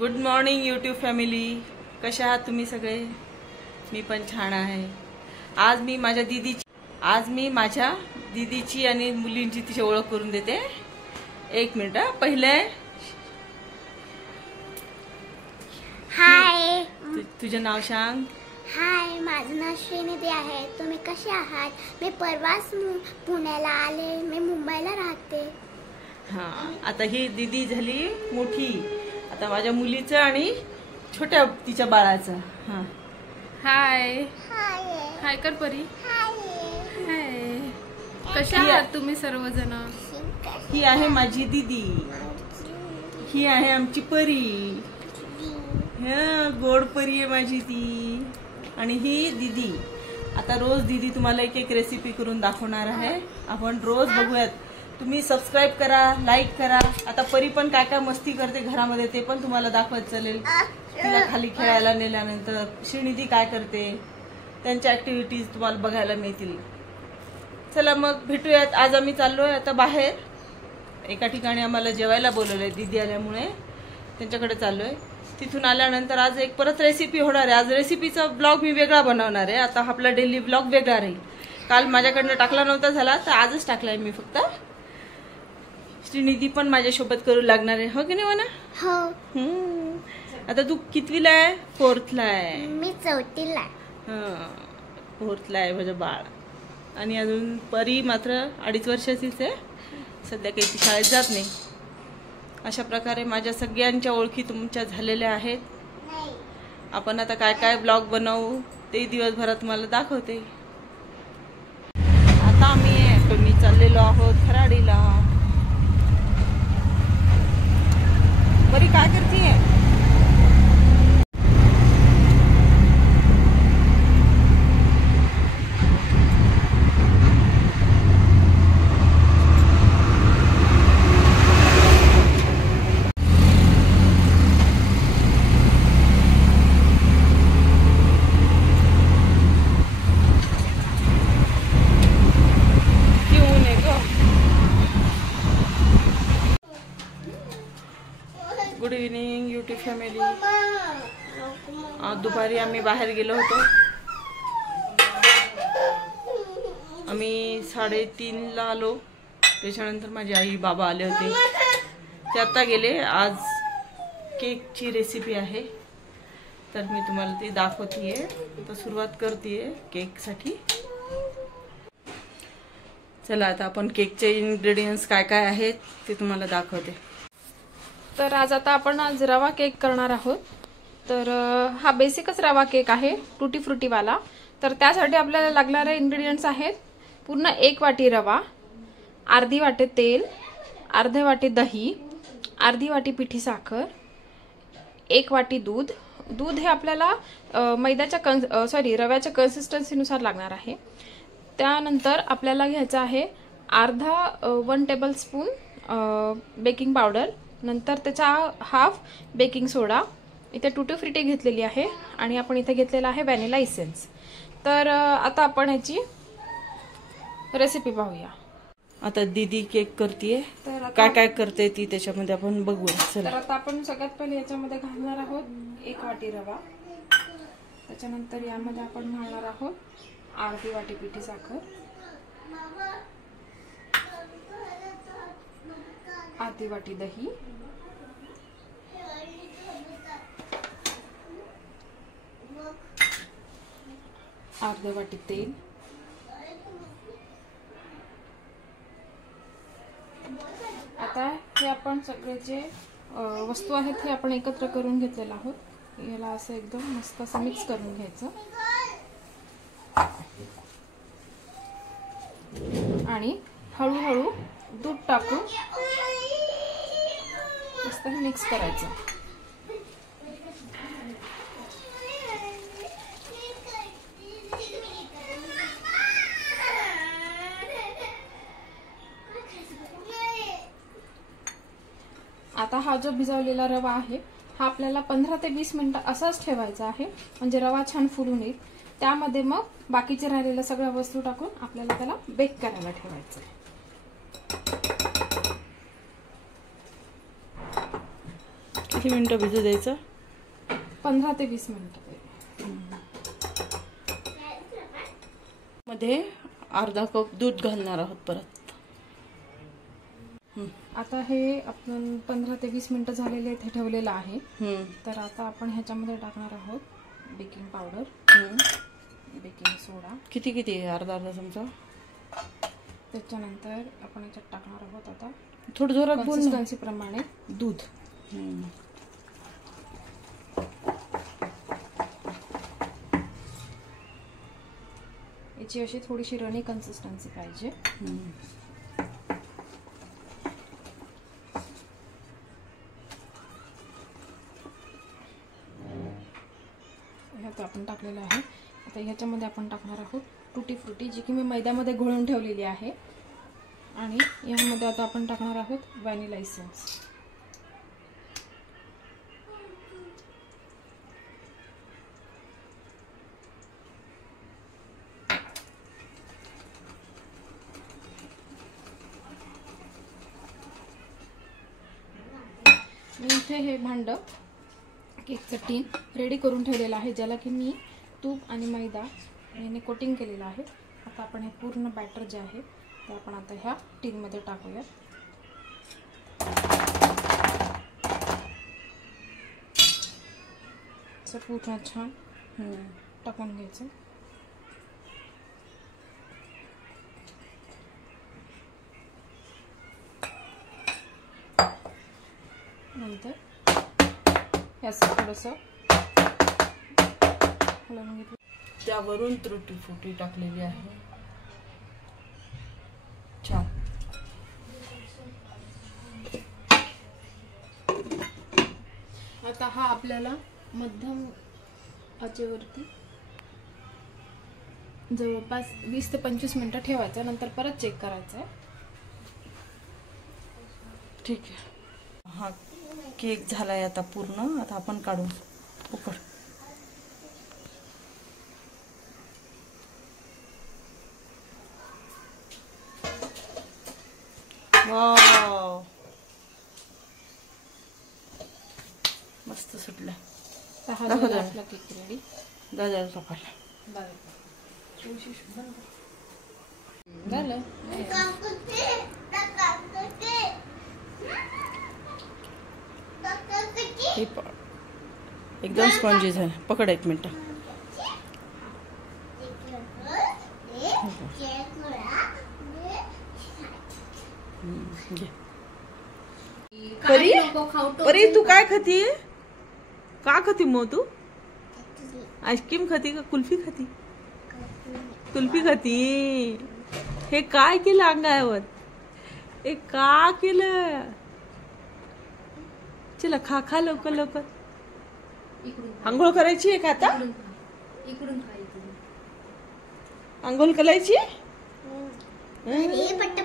Good morning YouTube family, कशा आहात तुम्ही सगळे? मी पण छान आहे. आज मी माझ्या दीदीची आणि मुलींची तिची ओळख करून देते. एक मिनिट. पहिले हाय, तुझं नाव सांग. हाय, माझं नाव श्रीनिधी आहे. तुम्ही कसे आहात? मी परवाच पुण्याला आले. मी मुंबईला राहते. हां, आता ही दीदी झाली मोठी. आता माझ्या मुलीचं आणि छोट्या तिच्या बाळाचं. हां, हाय हाय हाय कर परी. हाय हाय, कशा आहात तुम्ही सर्वजण? ही आहे माझी दीदी. ही आहे आमची परी. गोड परी आहे माझी ती. आणि ही दीदी. आता रोज दीदी तुम्हाला एक एक रेसिपी करून दाखवणार आहे. आपण रोज बघूयात. तुम्ही सबस्क्राईब करा, लाईक करा. आता परी पण काय काय मस्ती करते घरामध्ये ते पण तुम्हाला दाखवत चालेल. तिला खाली खेळायला नेल्यानंतर श्रीनिधी काय करते, त्यांच्या ऍक्टिव्हिटीज तुम्हाला बघायला मिळतील. चला मग भेटूयात. आज आम्ही चाललोय आता बाहेर. एका ठिकाणी आम्हाला जेवायला बोलवलंय दीदी आल्यामुळे, त्यांच्याकडे चाललोय. तिथून आल्यानंतर आज एक परत रेसिपी होणार आहे. आज रेसिपीचा ब्लॉग मी वेगळा बनवणार आहे. आता आपला डेली ब्लॉग वेगळा राहील. काल माझ्याकडनं टाकला नव्हता झाला, तर आजच टाकलाय मी फक्त. श्रीनिधी पण माझ्यासोबत करू लागणार आहे, हो की नाही म्हणा? हो. आता तू कितवीला आहे? 4thला आहे. मी 4थीला. 4thला आहे माझं बाळ. आणि अजून परी मात्र 2.5 वर्षाचीच आहे. सध्या काही ती शाळेत जात नाही. अशा प्रकारे माझ्या सगळ्यांच्या ओळखी तुमच्या झालेल्या आहेत. आपण आता काय काय ब्लॉग बनवू ते दिवसभरात तुम्हाला दाखवते. आता आम्ही चाललेलो आहोत खराडीला. परी काय करतीये? Good evening YouTube family. दुपारी आम्ही बाहेर गेलो होतो. आम्ही 3:30ला आलो. त्याच्यानंतर माझी आई बाबा आले होते, ते आता गेले. आज केकची रेसिपी आहे, तर मी तुम्हाला ती दाखवतीये. आता सुरुवात करतेय केकसाठी. चला आता आपण केकचे इन्ग्रेडियंट्स काय काय आहेत ते तुम्हाला दाखवते. तर आता आपण रवा केक करणार आहोत. तर हा बेसिकच रवा केक आहे, टुटी फ्रुटीवाला. तर त्यासाठी आपल्याला लागणारे इन्ग्रेडियंट्स आहेत: पूर्ण 1 वाटी रवा, अर्धी वाटी तेल, अर्धी वाटी दही, अर्धी वाटी पिठी साखर, 1 वाटी दूध. दूध हे आपल्याला रव्याच्या कन्सिस्टन्सीनुसार लागणार आहे. त्यानंतर आपल्याला घ्यायचं आहे 1 टेबलस्पून बेकिंग पावडर, नंतर त्याचा हाफ बेकिंग सोडा. इथे टुटी फ्रुटी घेतलेली आहे आणि आपण इथे घेतलेला आहे व्हॅनिला इसेन्स. तर आता आपण याची रेसिपी पाहूया. आता दीदी केक करतेय. तर काय काय करते ती त्याच्यामध्ये आपण बघूया. चला. तर आता आपण सगळ्यात पहिले याच्यामध्ये घालणार आहोत 1 वाटी रवा. त्याच्यानंतर यामध्ये आपण घालणार आहोत अर्धी वाटी पिठी साखर, अर्धी वाटी दही, अर्धी वाटी तेल, आता हे आपण सगळे जे वस्तू आहेत हे आपण एकत्र करून घेतलेलं आहोत. याला असं एकदम मस्त असं मिक्स करून घ्यायचं आणि हळूहळू दूध टाकून मस्त मिक्स करायचं. आता हा जो भिजवलेला रवा आहे हा आपल्याला 15 ते 20 मिनिटं असाच ठेवायचा आहे, म्हणजे रवा छान फुलून येईल. त्यामध्ये मग बाकीचे राहिलेल्या सगळ्या वस्तू टाकून आपल्याला त्याला बेक करायला ठेवायचं आहे. किती मिनिटं भिजू द्यायचं? 15 ते 20 मिनिटं. मध्ये अर्धा कप दूध घालणार आहोत परत. आता हे आपण 15 ते 20 मिनिटं झालेले इथे ठेवलेलं आहे. तर आता आपण ह्याच्यामध्ये टाकणार आहोत बेकिंग पावडर, बेकिंग सोडा. किती अर्धा चमचा. त्याच्यानंतर आपण याच्यात टाकणार आहोत आता थोडं जोरात बोल. कन्सिस्टन्सी प्रमाणे दूध. याची अशी थोडीशी रणी कन्सिस्टन्सी पाहिजे. ह्यात आपण टाकलेलं आहे. आता ह्याच्यामध्ये आपण टाकणार आहोत टुटी फ्रुटी, जी की मी मैद्यामध्ये घोळून ठेवलेली आहे. आणि यामध्ये आता आपण टाकणार आहोत व्हॅनिला इसेन्स. मी इथे हे भांड केकचं टीन रेडी करून ठेवलेलं आहे, ज्याला की मी तूप आणि मैदा याने कोटिंग केलेलं आहे. आता आपण हे पूर्ण बॅटर जे आहे ते आपण आता ह्या टीनमध्ये टाकूया. असं पूर्ण छान टाकून घ्यायचं. नंतर याचं थोडंसं हलवून घेतलं. त्यावरून तुटी फुटी टाकलेली आहे. छान. आता हा आपल्याला मध्यम आचेवरती जवळपास 20 ते 25 मिनिटं ठेवायचं. नंतर परत चेक करायचं. ठीक आहे. हा केक झालाय आता पूर्ण. आता आपण काढू. उकड. वाव, मस्त सुटला. हा झाला आपला केक रेडी. दादा सकाळला झालं. एकदम स्पॉन्जी झालं. पकड 1 मिनिट. परी तू काय खाती? का खाती मग तू? आईस्क्रीम खाती का कुल्फी खाती? कुल्फी खाती. हे काय केलं अंगावर? हे का केलं? चला खा खा लवकर लवकर. आंघोळ करायची आहे का आता? आंघोळ करायची. पट्ट